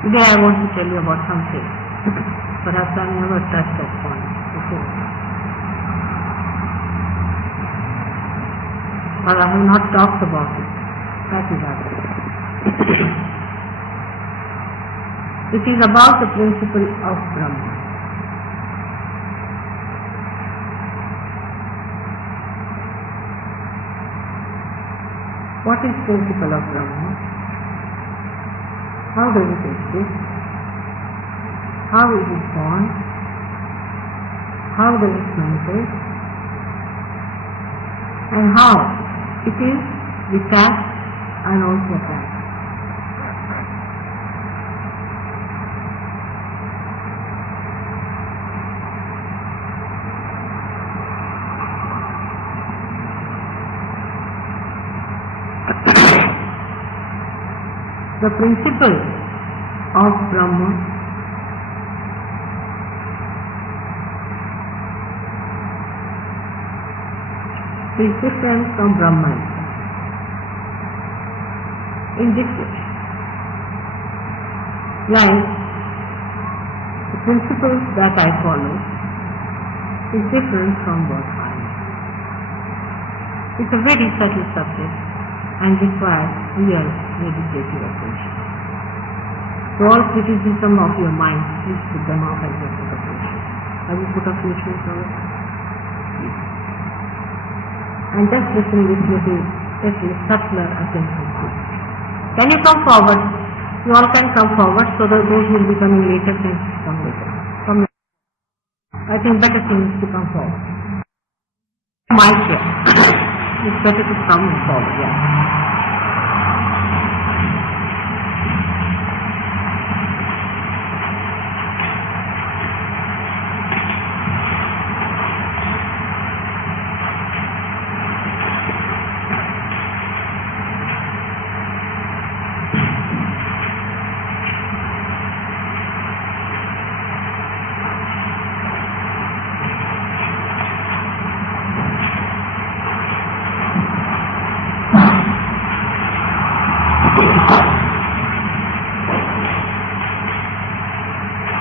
Today I want to tell you about something. Perhaps I never touched that point before. Or I have not talked about it. That is other. It is about the principle of Brahma. What is principle of Brahma? How does it exist? How is it born? How does it manifest? And how it is detached and also attached. The principle of Brahma is different from Brahman in this way. Like the principles that I follow is different from what I am. It's a very subtle subject and requires real meditative attention. So all criticism of your mind, please put them off and just put up your shoes. Have you put up your shoes already? Please. And just listen with little subtler attention. Can you come forward? You all can come forward so that those who will be coming later can come later. Come later. I think better thing is to come forward. My chair. It's better to come forward, yeah.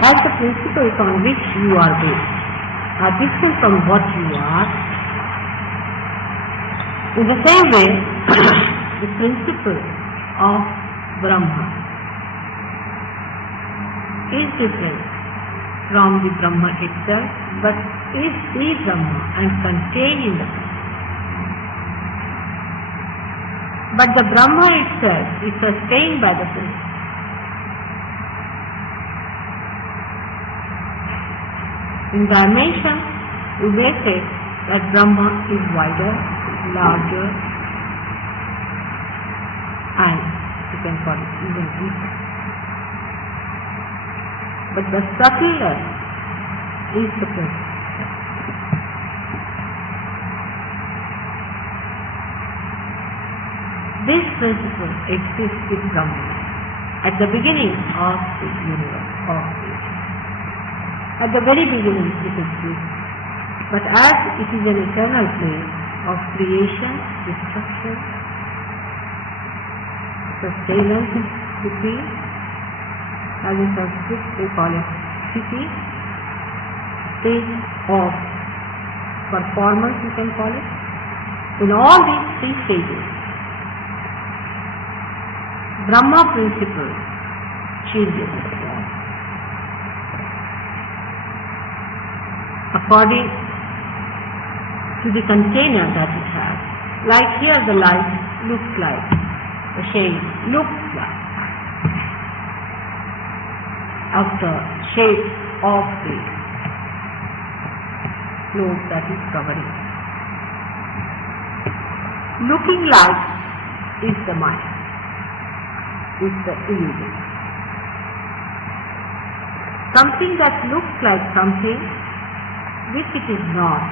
As the principles on which you are based are different from what you are, in the same way, the principle of Brahma is different from the Brahma itself, but is the Brahma and contained in the Brahma. But the Brahma itself is sustained by the principle. In dimension, you may say that Brahma is wider, larger, and you can call it even deeper. But the subtler is the principle. This principle exists in Brahma at the beginning of the universe, of creation. At the very beginning it exists, but as it is an eternal plane of creation, destruction, sustenance is supreme, as in Sanskrit they call it Sthiti, stage of performance you can call it. In all these three stages, Brahma principle changes according to the container that it has. Like here the light looks like, the shade looks like of the shape of the cloth that is covering. Looking like is the mind, is the illusion. Something that looks like something which it is not.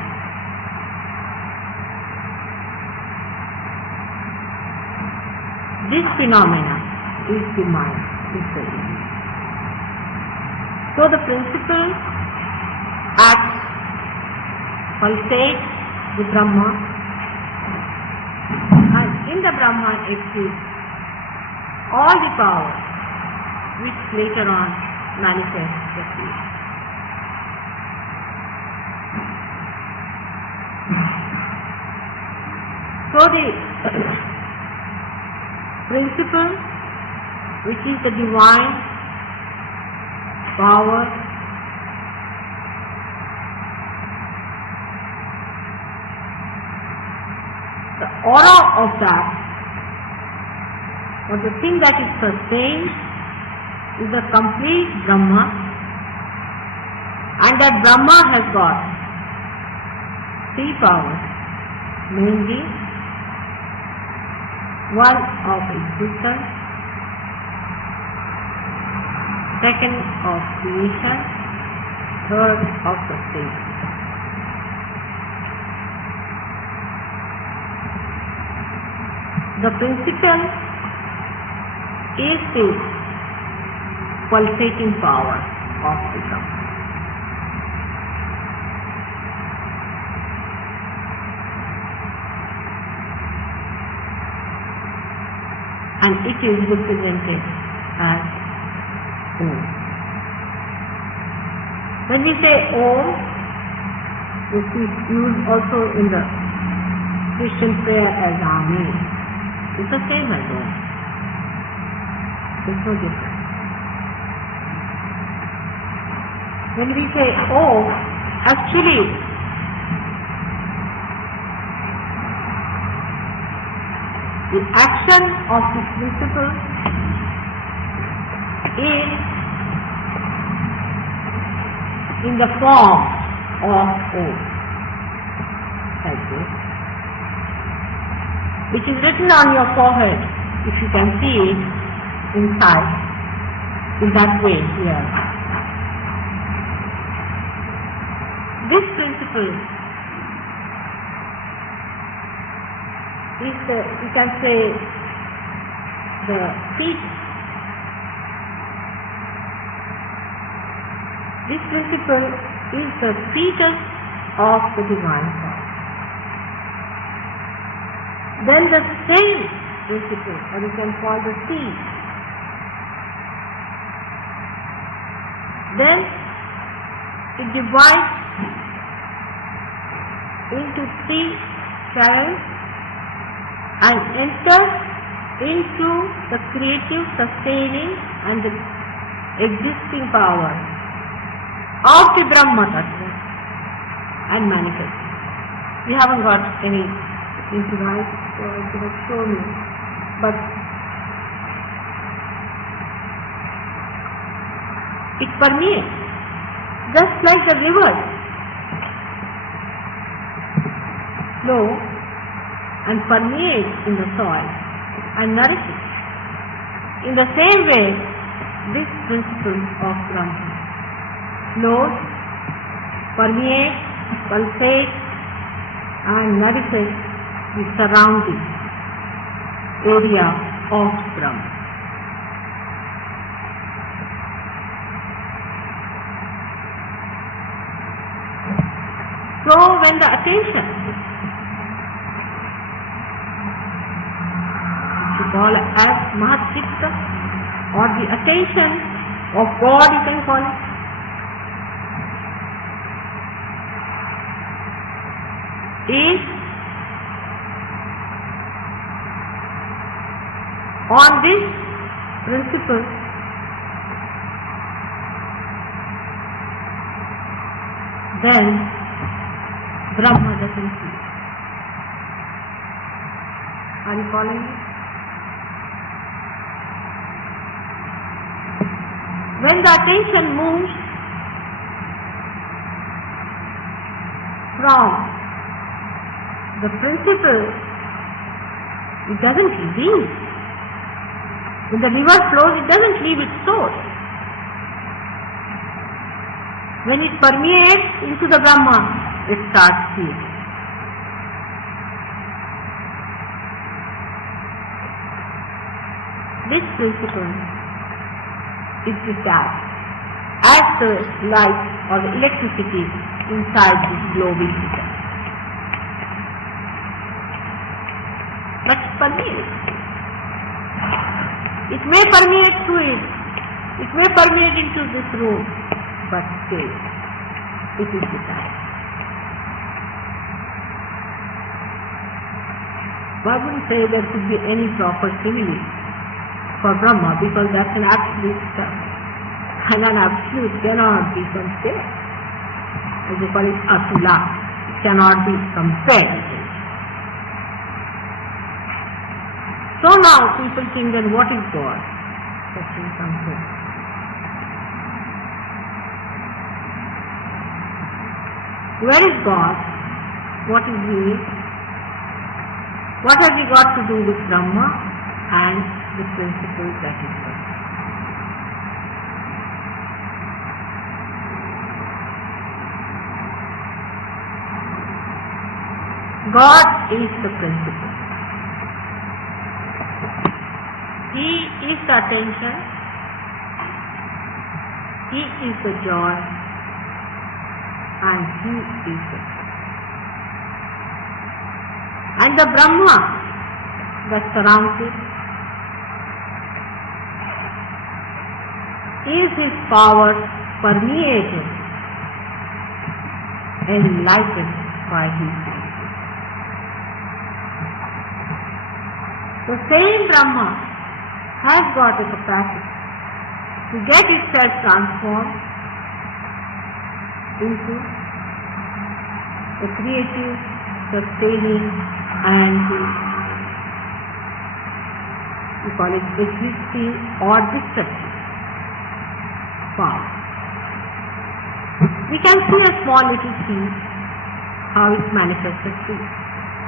This phenomena is the mind, is the illusion. So the principle acts, pulsates the Brahma, and in the Brahman exists all the power which later on manifests the field. So the principle, which is the divine power, the aura of that, or the thing that is sustained, is the complete Brahma, and that Brahma has got three powers, mainly one of existence, second of creation, third of sustenance. The principle is this pulsating power of the Brahma. And it is represented as Om. When we say Om, this is used also in the Christian prayer as Amen. It's the same as Om. There's no difference. When we say Om, actually the action of this principle is in the form of Om, like this, which is written on your forehead, if you can see it inside, in that way here. This principle is the, you can say, the seat. This principle is the fetus of the divine power. Then the same principle, or you can call the seed, then it divides into three channels and enters into the creative, sustaining and the existing power of the Brahma Tattva and manifests. We haven't got any things to write, so I could have shown you, but it permeates, just like the rivers flow and permeates in the soil and nourishes. In the same way, this principle of Brahma flows, permeates, pulsates and nourishes the surrounding area of Brahma. So when the attention, which you call as Mahachitta, or the attention of God, you can call it, is on this principle, then Brahma doesn't see. Are you following me? When the attention moves from the principle, it doesn't leave. When the river flows, it doesn't leave its source. When it permeates into the Brahma, it starts feeling. This principle is detached as the light or the electricity inside this glowing ether. But it permeates. It may permeate through it It may permeate into this room, but still, it is detached. Why wouldn't say there could be any proper simile for Brahma, because that's an absolute stuff. And an absolute cannot be compared. As they call it asula, it cannot be compared. So now people think, then what is God? Question comes here. Where is God? What is He? What has He got to do with Brahma and the principle that is God? God is the principle. He is the attention. He is the joy. And He is the truth. And the Brahma that surrounds it is His power permeated, enlightened by His will. The same Brahma has got the capacity to get itself transformed into the creative, sustaining, and we call it existing or destructive power. We can see a small little seed, how it manifests itself.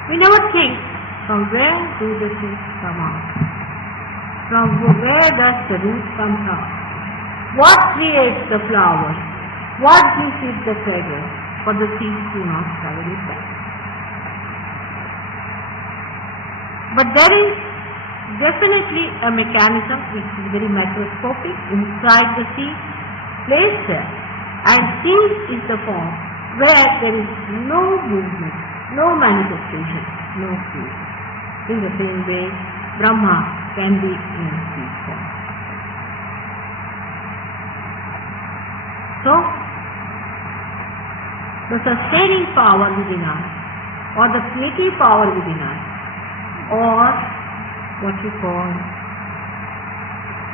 We never think, from where do the seeds come out? From where does the root come out? What creates the flower? What gives it the fragrance? For the seeds do not travel it back. But there is definitely a mechanism which is very microscopic inside the seed, placed there, and seed is the form where there is no movement, no manifestation, no fruit. In the same way, Brahma can be in seed form. So, the sustaining power within us, or the creative power within us, or what you call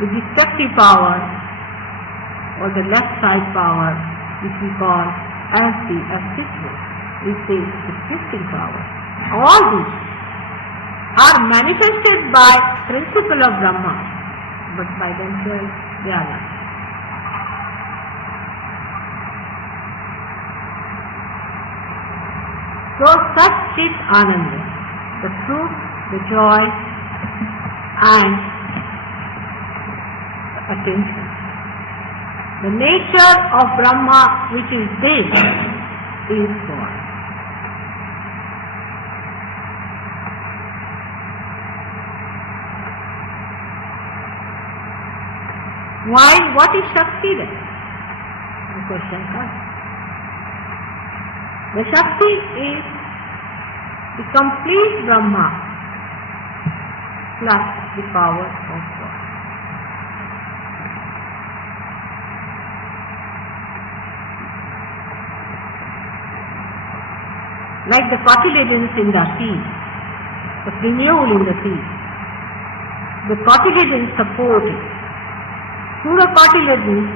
the destructive power, or the left side power, which we call as the assistant, is the existing power. All these are manifested by principle of Brahma, but by themselves they are not. So such is Ananda, the truth, the joy, and the attention. The nature of Brahma, which is this, is God. Why? What is Shakti then? The question comes. The Shakti is the complete Brahma plus the power of God. Like the cotyledons in the seed, the prenule in the seed, the cotyledons support it. Through the cotyledons,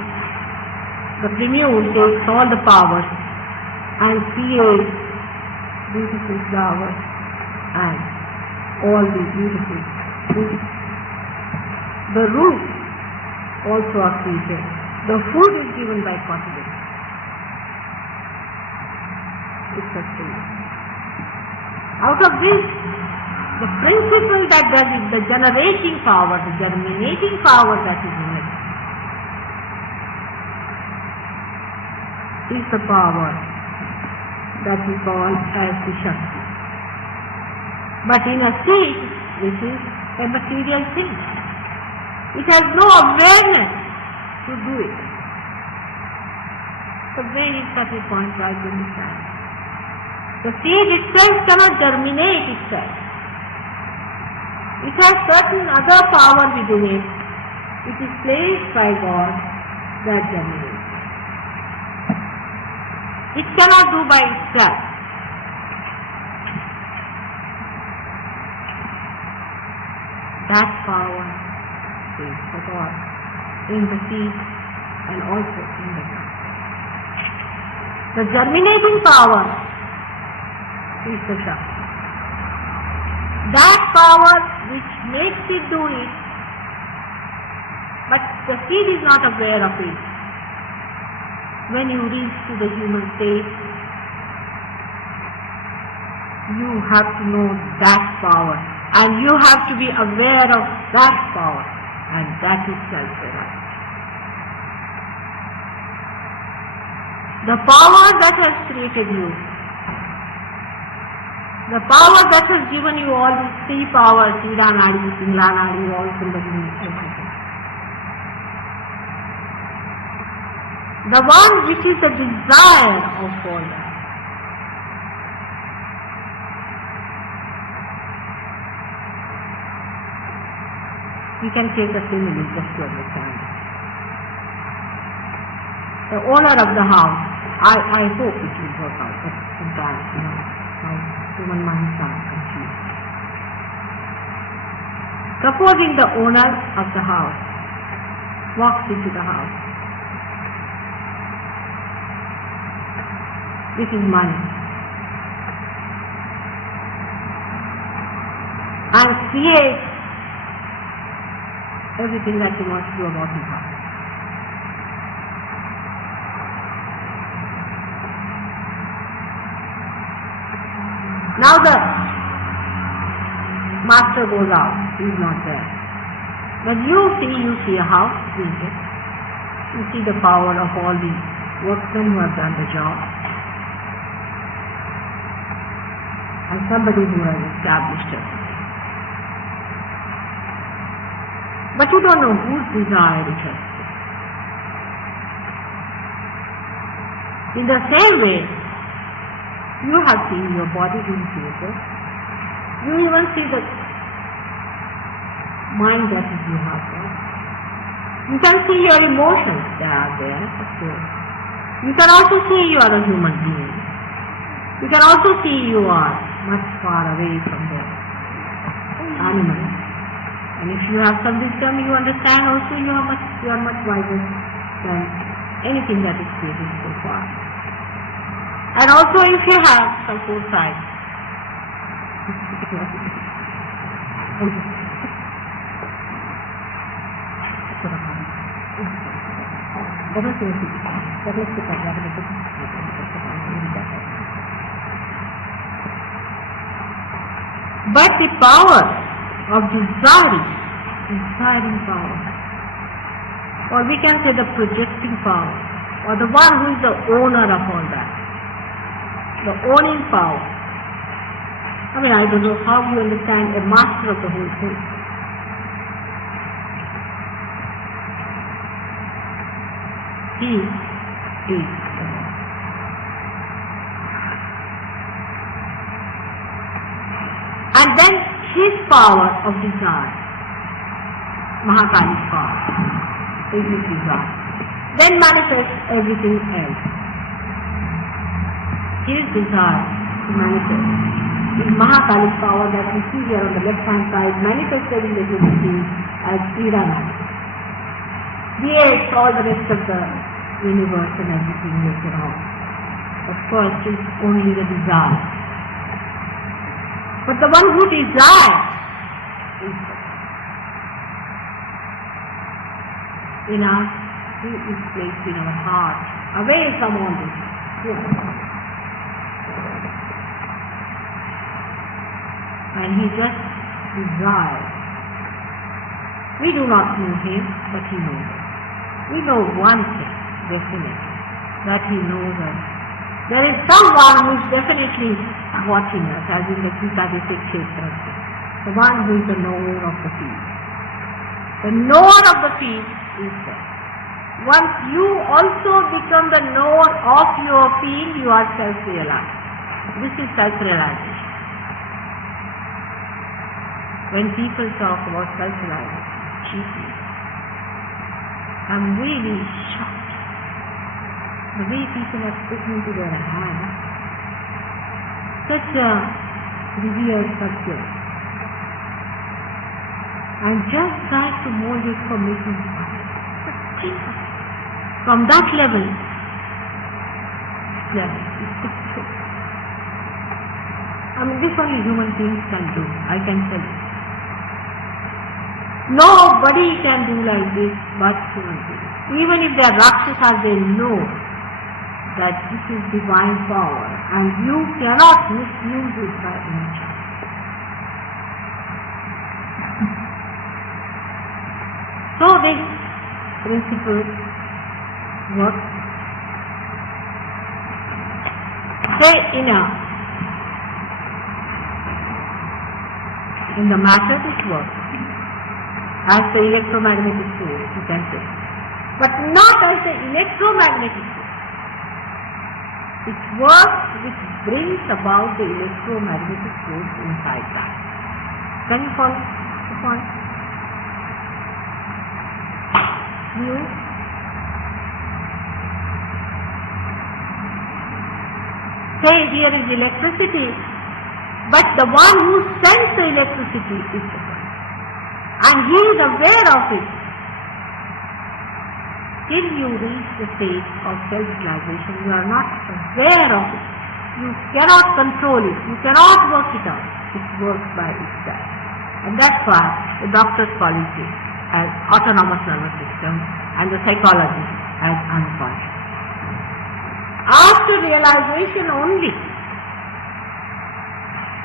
the prenule takes all the powers and creates beautiful flowers and all the beautiful fruits. The roots also are created. The food is given by cotyledons. It's sustained. Out of this, the principle that there is the generating power, the germinating power that is in it, is the power that we call as the Shakti. But in a seed, which is a material thing, it has no awareness to do it. So very subtle point right in this time. The seed itself cannot germinate itself. It has certain other power within it. It is placed by God that germinates. It cannot do by itself. That power is for God in the seed and also in the ground. The germinating power is the Shakti. That power which makes it do it, but the seed is not aware of it. When you reach to the human state, you have to know that power, and you have to be aware of that power, and that is self-realization. The power that has created you, the power that has given you all these three powers, Ida Nadi, Pingla Nadi, all Kundalini, everything. The one which is the desire of all that. We can take a simile just to understand. The owner of the house, I hope it will work out, but sometimes, how human minds are confused. Supposing the owner of the house walks into the house. This is money. And creates everything that he wants to do about his house. Now the master goes out, he is not there. When you see a house, you see the power of all the workmen who have done the job, and somebody who has established it. But you don't know whose desire it has. In the same way, you have seen your body being created. You even see the mind that you have there. You can see your emotions, they are there, of course. You can also see you are a human being. You can also see you are much far away from the animals. And if you have some wisdom, you understand also you are much wiser than anything that is created so far. And also if you have some foresight, but the power of desiring power, or we can say the projecting power, or the one who is the owner of all that, the owning power. I don't know how you understand a master of the whole thing. He is. And then his power of desire, Mahakali's power, is his desire, then manifests everything else. His desire to manifest is Mahakali's power that we see here on the left hand side, manifested in the human being as Pradhan. Creates all the rest of the universe and everything later on. Of course, it is only the desire. But the one who desires is in us, who is placed in our heart, away from all this. And he just desires. We do not know him, but he knows us. We know one thing, definitely, that he knows us. There is someone who is definitely watching us, as in the Gita they say Kshetra, the one who is the knower of the field. The knower of the field is there. Once you also become the knower of your field, you are self-realized. This is self-realization. When people talk about self-realization, chiefly, I'm really shocked. The way people have spoken into their hands. Such a revered subject. And just trying to mold it for making fun. But Jesus, from that level, I mean, this only human beings can do, I can tell you. Nobody can do like this but human beings. Even if they are Rakshasas, they know that this is divine power and you cannot misuse it by any chance. So this principle works. Say in the matter it works as the electromagnetic force, you can say, but not as the electromagnetic force. It works which brings about the electromagnetic force inside that. Can you follow the point? You? Say here is electricity, but the one who sends the electricity is the one. And he is aware of it. Till you reach the stage of self-realization, you are not aware of it. You cannot control it. You cannot work it out. It works by itself. And that's why the doctors call it as autonomous nervous system and the psychologists as unconscious. After realization only,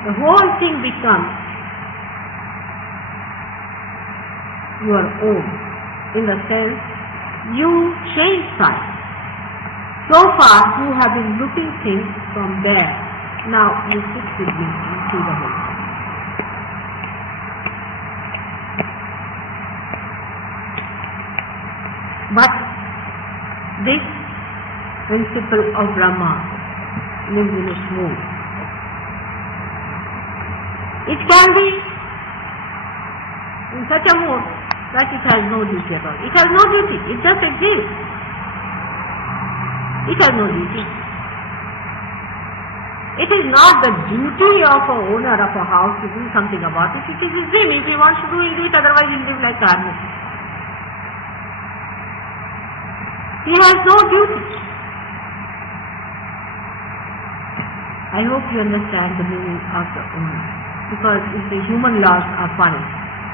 the whole thing becomes your own, in the sense you change sight. So far you have been looking things from there. Now you sit with me and see the whole thing. But this principle of Brahma lives in its mood. It can be in such a mood that it has no duty at all. It has no duty. It just exists. It has no duty. It is not the duty of a owner of a house to do something about it. It is his whim. If he wants to do, he'll do it. Otherwise, he'll live like Karna. He has no duty. I hope you understand the meaning of the owner. Because if the human laws are funny,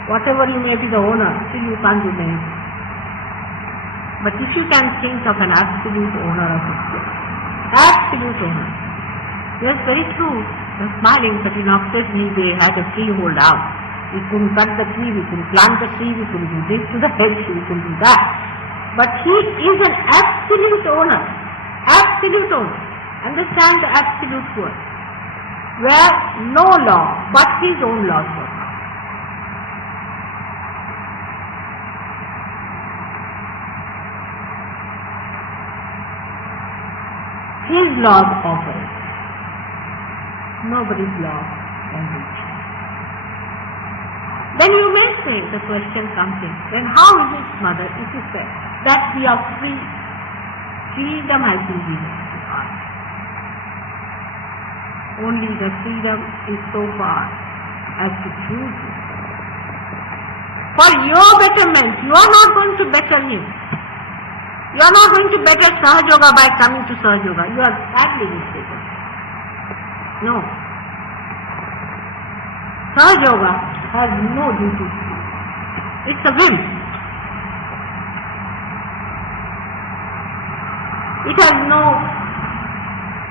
whatever you may be the owner, still you can't do anything. But if you can think of an absolute owner of a place, absolute owner. Yes, very true. They're smiling, but in Oxfordshire they had a freehold house. We couldn't cut the tree, we couldn't plant the tree, we couldn't do this to the hedge, we couldn't do that. But he is an absolute owner. Absolute owner. Understand the absolute word. Where no law but his own laws were. His laws operate. Nobody's law can reach. Then you may say, the question comes in, then how is it, mother, if you say that we are free? Freedom has been given to us. Only the freedom is so far as to choose it. For your betterment, you are not going to better him. You are not going to better Sahaja Yoga by coming to Sahaja Yoga. You are sadly mistaken. No. Sahaja Yoga has no duty. It's a whim. It has no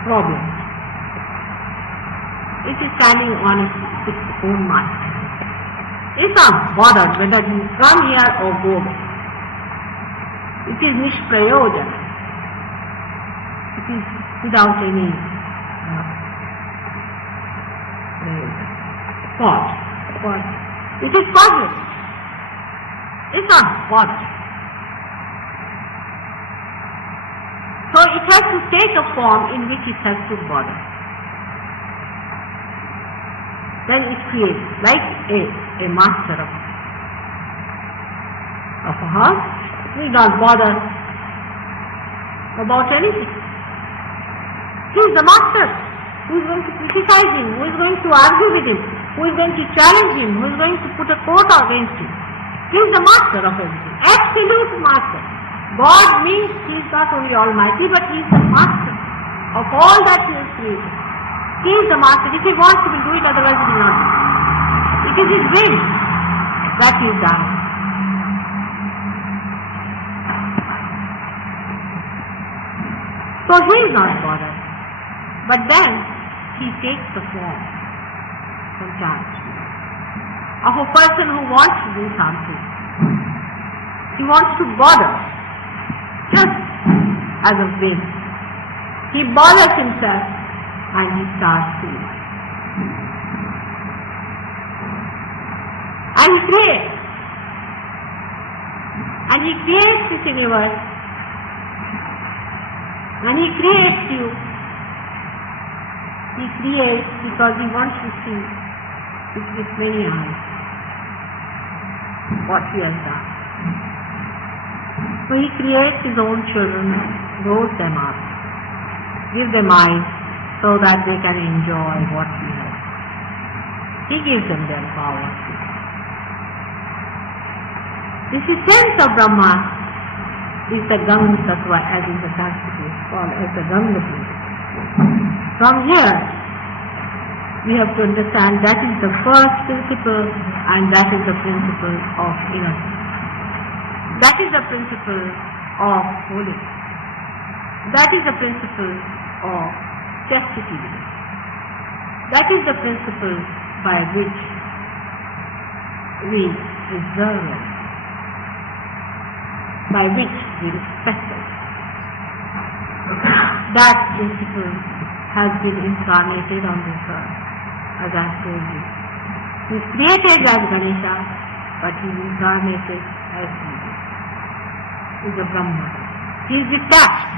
problem. It is standing on its own mark. It's not bothered whether you come here or go there. It is nishprayojan. It is without any cause. It is causeless. It's not bothered. So it has to take a form in which it has to bother. Then it creates, like a master of a house, He is not bothered about anything. He is the master. Who is going to criticize him? Who is going to argue with him? Who is going to challenge him? Who is going to put a quote against him? He is the master of everything. Absolute master. God means He is not only almighty, but He is the master of all that He has created. He is the master. If He wants, He will do it, otherwise He will not do it. It is His will that He has done. So He is not bothered. But then He takes the form sometimes of a person who wants to do something. He wants to bother, just as a whim. He bothers himself and he starts to live. And he creates. And he creates this universe. And he creates you. He creates because he wants to see with his many eyes what he has done. So he creates his own children, grows them up, gives them eyes so that they can enjoy what he has. He gives them their power. This essence of Brahma is the Ganga Tattva, as in the Sanskrit is called as the Ganga Tattva. From here, we have to understand that is the first principle and that is the principle of innocence. That is the principle of holiness. That is the principle of chastity. That is the principle by which we preserve it, by which we respect it. That principle has been incarnated on this earth, as I told you. He is created as Ganesha, but he is incarnated as He is a Brahma. He is detached,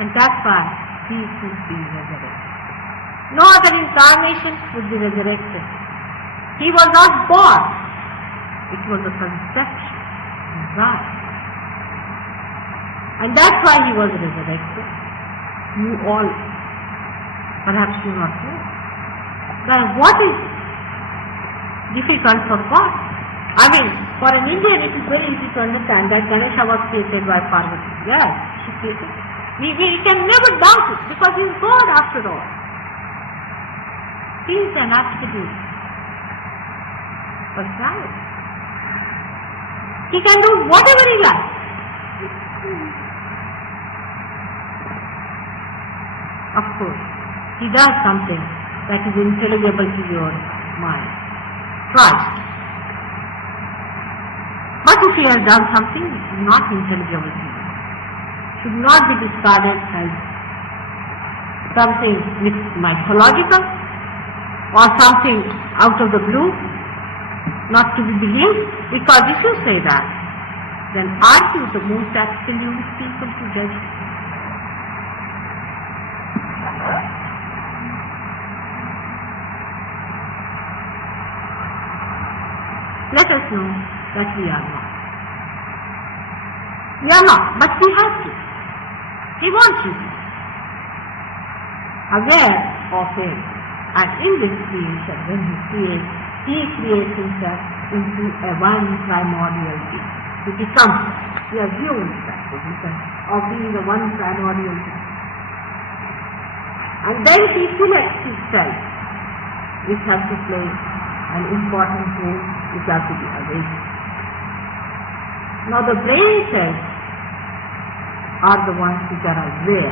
and that's why he should be resurrected. No other incarnation would be resurrected. He was not born. It was a conception of God. And that's why he was resurrected. You all perhaps do not know. Now what is difficult for God? I mean, for an Indian it is very easy to understand that Ganesha was created by Parvati. Yes, she created. We can never doubt it because he is God after all. He is an absolute personality. He can do whatever he likes. Of course, he does something that is intelligible to your mind. Try. But if he has done something which is not intelligible to you, should not be discarded as something mythological or something out of the blue, not to be believed, because if you say that, then aren't you the most absolute people to judge? Let us know that we are not. We are not, but we have to. He wants you to be aware of Him. And in this creation, when He creates Himself into a one primordial being. He becomes, He assumes that position of being the one primordial being. And then He selects Himself, which has to play an important role, which has to be awakened. Now the brain cells are the ones which are aware.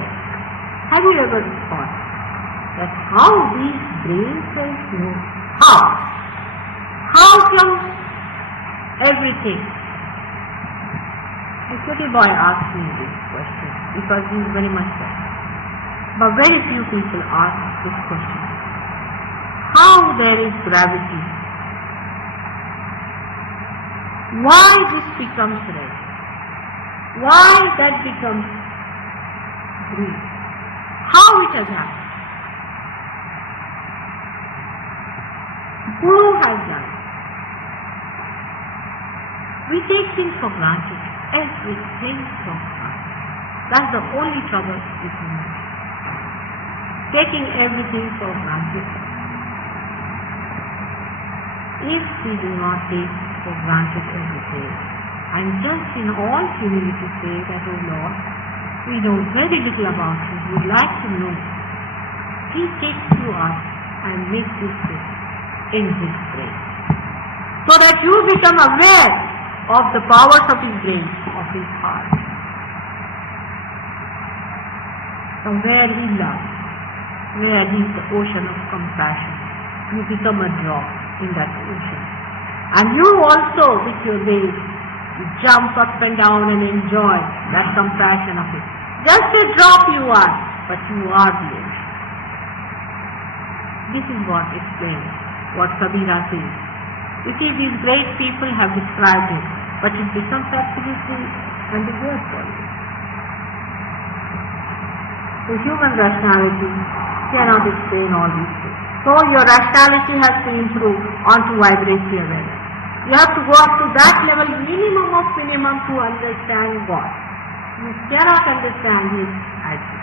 Have you ever thought that how these brain cells know? How from everything? A little boy asked me this question because he is very much there. But very few people ask this question. How there is gravity? Why this becomes red? Why that becomes green? How it has happened? Who has done it? We take things for granted. everything for granted. That's the only trouble with human. Taking everything for granted. If we do not take for granted everything, and just in all humility say that, oh Lord, we know very little about you, we would like to know. Please take to us and make this fit in His grace. So that you become aware of the powers of His grace, of His heart. From where He loves, where He is the ocean of compassion, you become a drop in that ocean. And you also, with your waves, you jump up and down and enjoy that compassion of it. Just a drop you are, but you are the ocean. This is what explains what Kabira says. You see, these great people have described it, but it becomes absolutely ambiguous for you. So human rationality cannot explain all these things. So your rationality has to improve onto vibratory awareness. You have to go up to that level, minimum of minimum, to understand God. You cannot understand His idea.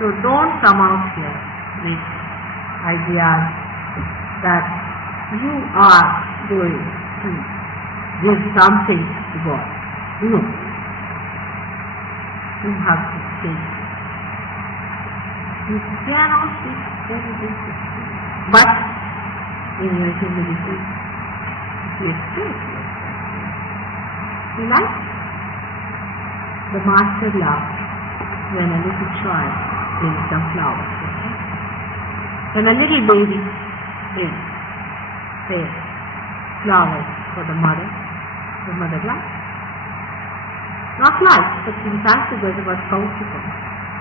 So don't come out here with ideas that you are going to give something to God. No. You have to take it. You cannot teach anything to you. But in your humility, you experience yourself. You like? The master laughs when a little child brings some flowers. When a little baby brings flowers for the mother laughs. Not like, but in fact it was about Kautukam.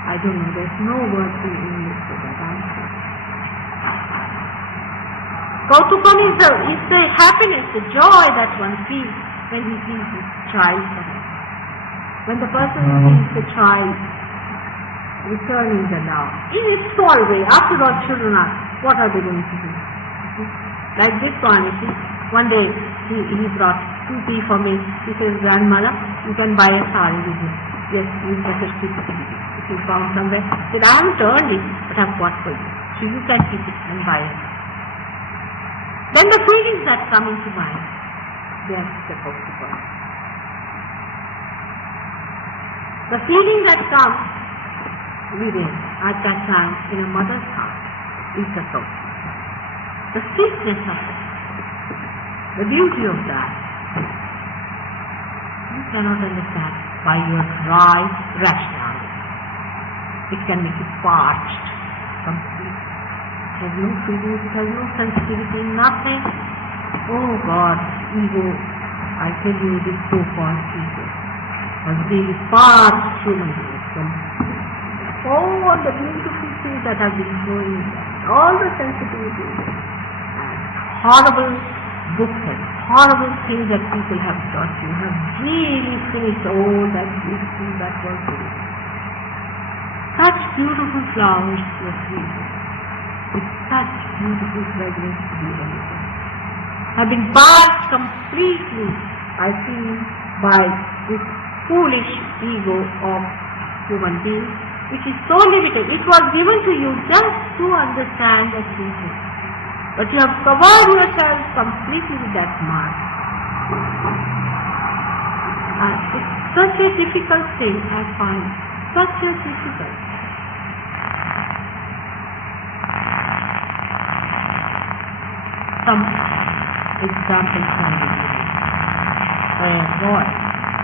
I don't know, there's no word in English for that, I'm sure. Kautukam is the happiness, the joy that one feels when he sees his child. When the person sees the child returning the love, in its small way. After all, children are, what are they going to do? Like this one, you see, one day he brought 2 tea for me. He says, grandmother, you can buy a sari with me. Yes, you better keep it. If you found somewhere. He said, I haven't earned it, but I've got for you. So you can keep it and buy it. Then the feelings that come into mind, they are supposed to come. The feeling that comes within at that time in a mother's heart is the soul. The sweetness of it, the beauty of that, you cannot understand by your dry rationality. It can make you parched, complete. It has no feeling, it has no sensitivity, nothing. Oh God, ego, I tell you, it is so called ego. Has been parched through my wisdom. All the beautiful things that have been flowing, all the sensitivities, horrible books and horrible things that people have taught you have really finished all that beautiful that was there. Such beautiful flowers were freezing, with such beautiful fragrance to be anything, have been parched completely, I feel, by this foolish ego of human beings, which is so limited. It was given to you just to understand that teaching. But you have covered yourself completely with that mask. And it's such a difficult thing, I find. Such a difficult. Some examples can be given. A boy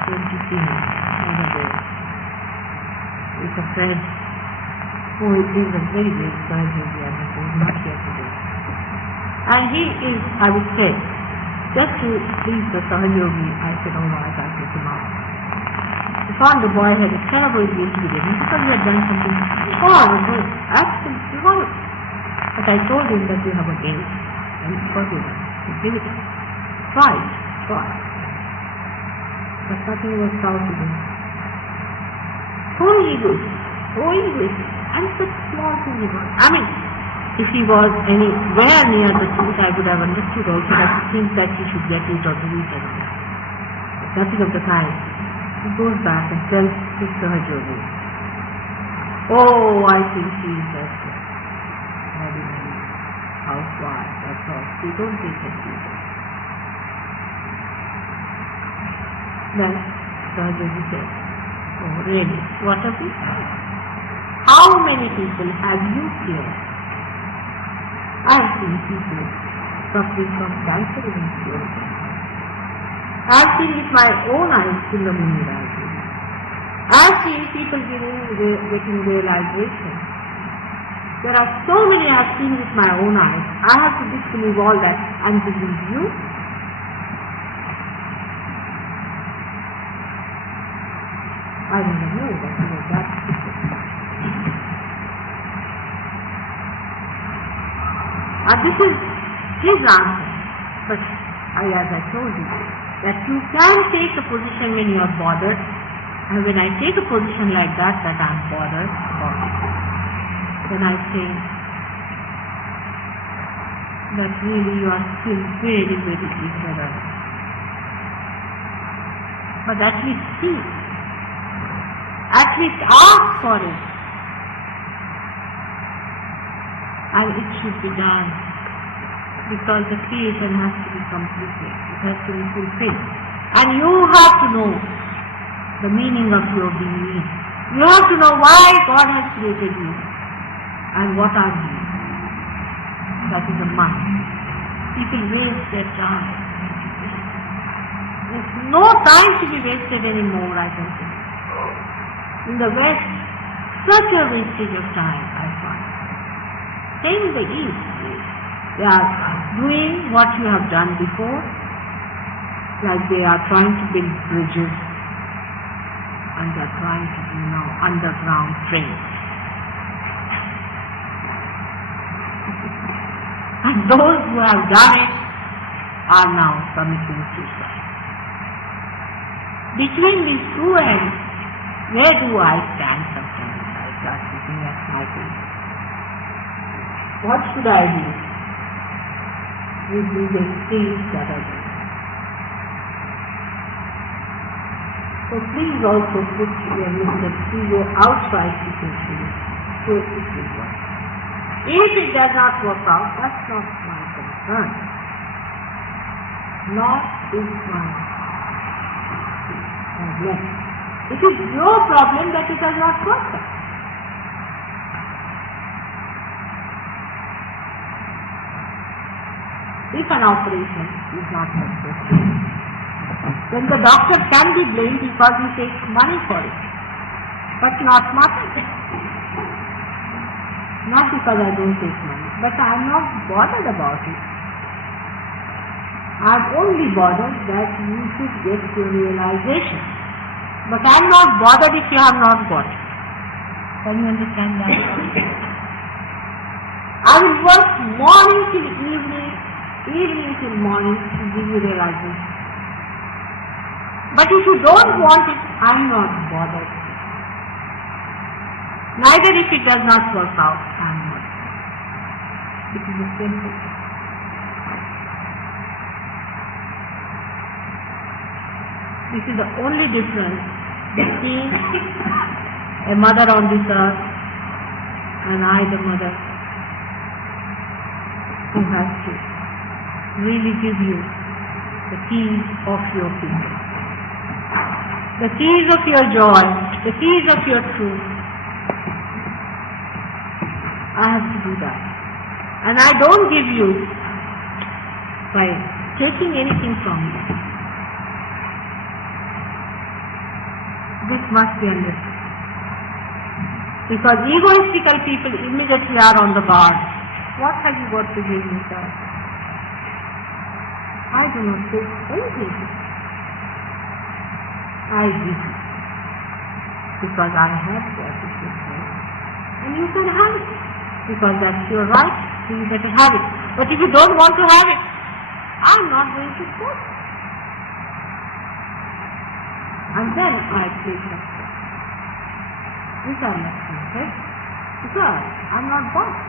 came to see me on a day with a friend who is a very great surgeon, who is not here today. And he is, I would say, just to please the Sahayogi, I said, oh no, I can't take him out. I found the boy had a terrible guilt within him because he had done something horrible, absolutely horrible. But I told him that you have a guilt and forgive him. He did it. Twice. But nothing worked out with him. So egoistic, and such small thing he was. I mean, if he was anywhere near the truth, I would have understood also that he thinks that he should get it or do it. But nothing of the kind. He goes back and tells Sister Hajori, oh, I think she is just ordinary housewife, that's all. She don't take her serious. Then Hajori says, oh, really? What a pity. How many people have you cured? I have seen people suffering from cancer in cured. I have seen with my own eyes Sundamuni rising. I have seen people getting realization. There are so many I have seen with my own eyes. I have to disbelieve all that and believe you. I never knew that you were that stupid. And this is his answer. But as I told you, that you can take a position when you are bothered, and when I take a position like that I am bothered about it, then I say that really you are still very, very ignorant. But at least see, at least ask for it, and it should be done, because the creation has to be completed, it has to be fulfilled, and you have to know the meaning of your being. You have to know why God has created you and what are you. That is a must. People waste their time. There's no time to be wasted anymore, I can say. In the West, such a wastage of time, I find. Same in the East. They are doing what you have done before, like they are trying to build bridges, and they are trying to do now underground trains. And those who have done it are now committing suicide. Between these two ends, where do I stand sometimes? I start looking at my face. What should I do with these extremes that I do? So please also put your Mr. Ego outside situations so it will work. If it does not work out, that's not my concern. Not is my problem. It is your problem that it has not worked out. If an operation is not successful, then the doctor can be blamed because he takes money for it, but not mine. Not because I don't take money, but I am not bothered about it. I am only bothered that you should get your realization. But I am not bothered if you have not got it. Can you understand that? I will work morning till evening, evening till morning to give you realization. But if you don't want it, I am not bothered. Neither if it does not work out, I am not. It is the same thing. This is the only difference between a mother on this earth and I, the mother, who has to really give you the keys of your kingdom, the keys of your joy, the keys of your truth. I have to do that. And I don't give you by taking anything from you. This must be understood. Because egoistical people immediately are on the guard. What have you got to give me, sir? I do not take anything. I give you. Because I have what is yours. And you can have it. Because that's your right, so you better have it. But if you don't want to have it, I'm not going to force it. And then I take myself. Which I must confess, because I'm not bothered.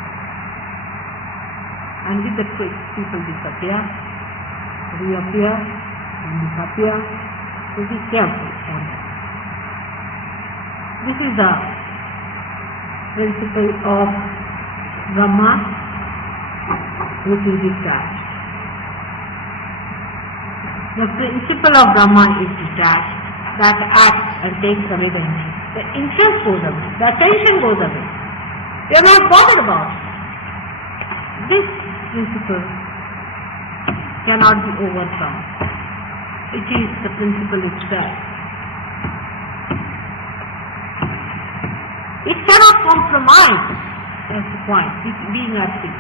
And with the trick, people disappear, reappear, and disappear. So be careful on that. This is the principle of Brahma, which is detached. The principle of Brahma is detached, that acts and takes away the interest. The interest goes away, the attention goes away. They are not bothered about it. This principle cannot be overcome. It is the principle itself. It cannot compromise. That's the point. Being a thing.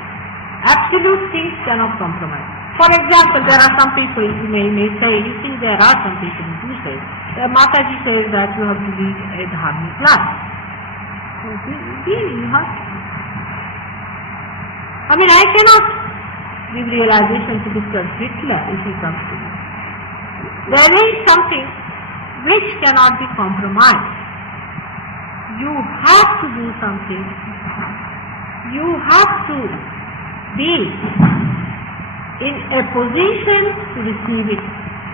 Absolute things cannot compromise. For example, there are some people, you may say, you see there are some people who say, Mataji says that you have to lead a dharmic life. So, you have to. I mean, I cannot give realization to Dr. Hitler if he comes to me. There is something which cannot be compromised. You have to do something. You have to be in a position to receive it.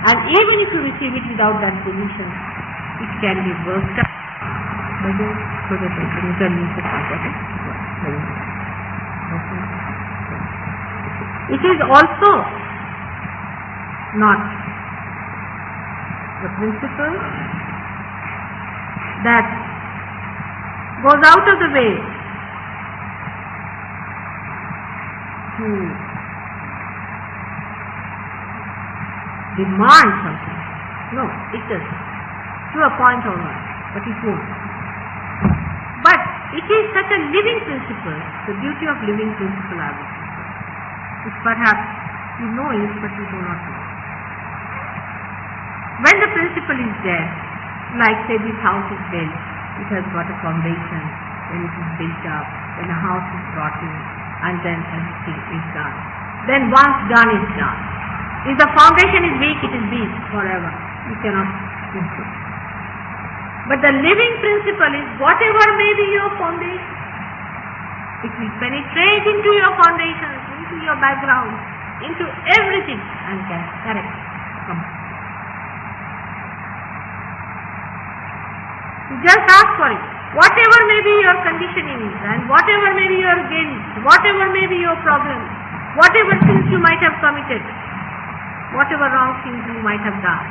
And even if you receive it without that position, it can be worked out. It is also not the principle that goes out of the way to demand something. No, it doesn't. To a point or not, but it won't. But it is such a living principle, the beauty of living principle, I would say. Which perhaps you know it, but you do not know. When the principle is there, like say this house is built, it has got a foundation, when it is built up, when a house is brought in, and then everything is done. Then once done is done. If the foundation is weak, it is weak forever. You cannot improve. But the living principle is whatever may be your foundation, it will penetrate into your foundations, into your background, into everything, and can correct. You just ask for it. Whatever may be your conditioning, and whatever may be your guilt, whatever may be your problem, whatever sins you might have committed, whatever wrong things you might have done,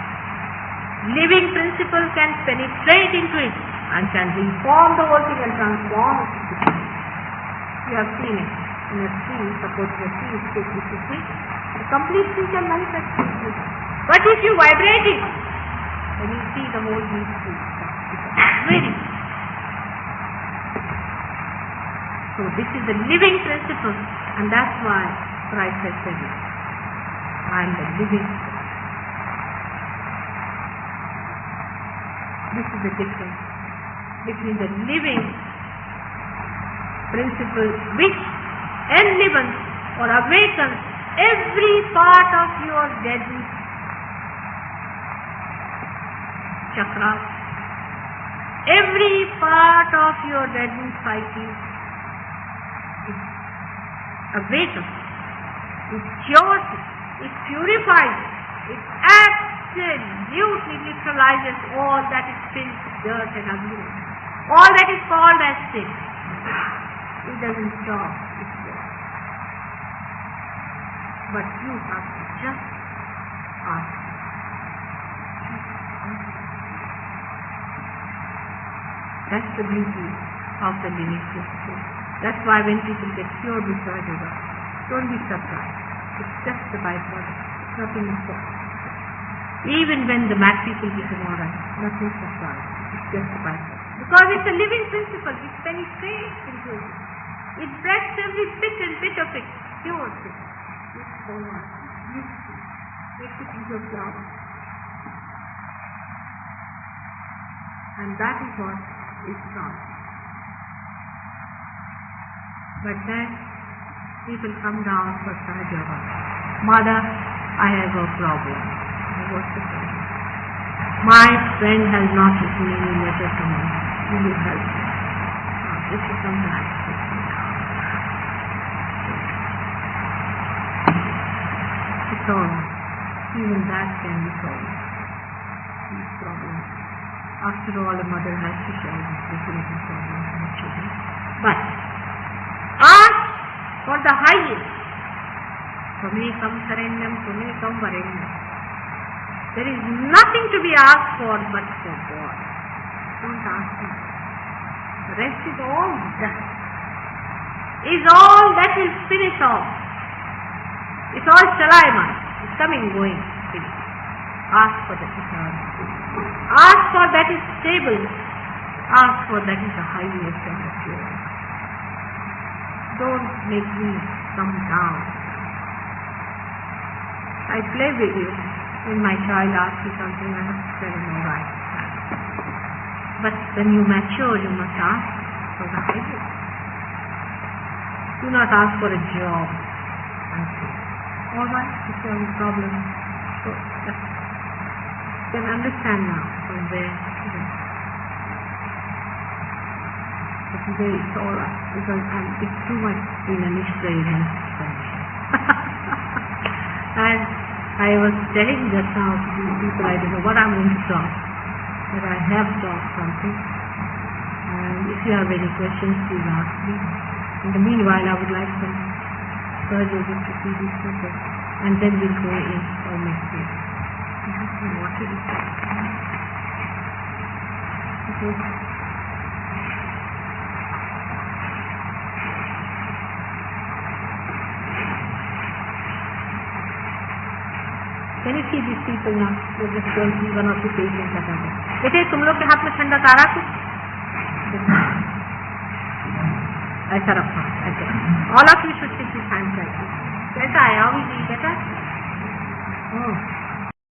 living principle can penetrate into it and can reform the whole thing and transform it. You have seen it in a tree. Suppose the tree is taken to tree, the complete tree can manifest. But if you vibrate it, then you see the whole tree. Very. So this is the living principle, and that's why Christ has said it. I am the living. This is the difference between the living principle which enlivens or awakens every part of your deadly chakras, every part of your deadly psyche. It awakens, it cures it, it purifies it, it absolutely neutralizes all that is filth, dirt and ugliness, all that is called as sin. It doesn't stop, it's there. But you have to just ask. That's the beauty of the living principle. That's why when people get cured with Raja Yoga, don't be surprised. It's just the byproduct. It's nothing important. Even when the mad people become alright, nothing surprised. It's just the byproduct. Because it's a living principle. It penetrates into it. It breaks every bit and bit of it. Cures it. It's so much. Makes it into a flower. And that is what is wrong. But then people come down for Sahaja Yoga. Mother, I have a problem. What's the problem? My friend has not written any letter to me. Will you help me? This is some nice. It's all right. Even that can be solved. These problems. After all, a mother has to solve these difficult problems for her children. But ask for the highest. Tvamekam Sharanyam, Tvamekam Varenyam. There is nothing to be asked for but for God. Don't ask Him. The rest is all dust. Is all that will finish off. It's all Chalayaman. It's coming, going, finish. Ask for that eternal. Ask for that is stable. Ask for that is the highest and the purest. Don't make me come down. I play with you. When my child asks you something, I have to tell him, all right. But when you mature, you must ask for the highest. Do not ask for a job. All right, if you have a problem, so you can understand now from where. But today it's all right because it's too much in an Israel and Spanish. And I was telling just now to these people, I don't know what I'm going to talk, but I have talked something. And if you have any questions, please ask me. In the meanwhile, I would like some further just to see these people, and then we'll go in for next week. I have some water to take. Can you see these people now? They're just going to see one or two patients that are there. बेटे तुम लोग के हाथ में ठंडा तारा कुछ ऐसा रखो ऐसे. All of you should take this hand like this. कैसा है? How is it? Better? Oh.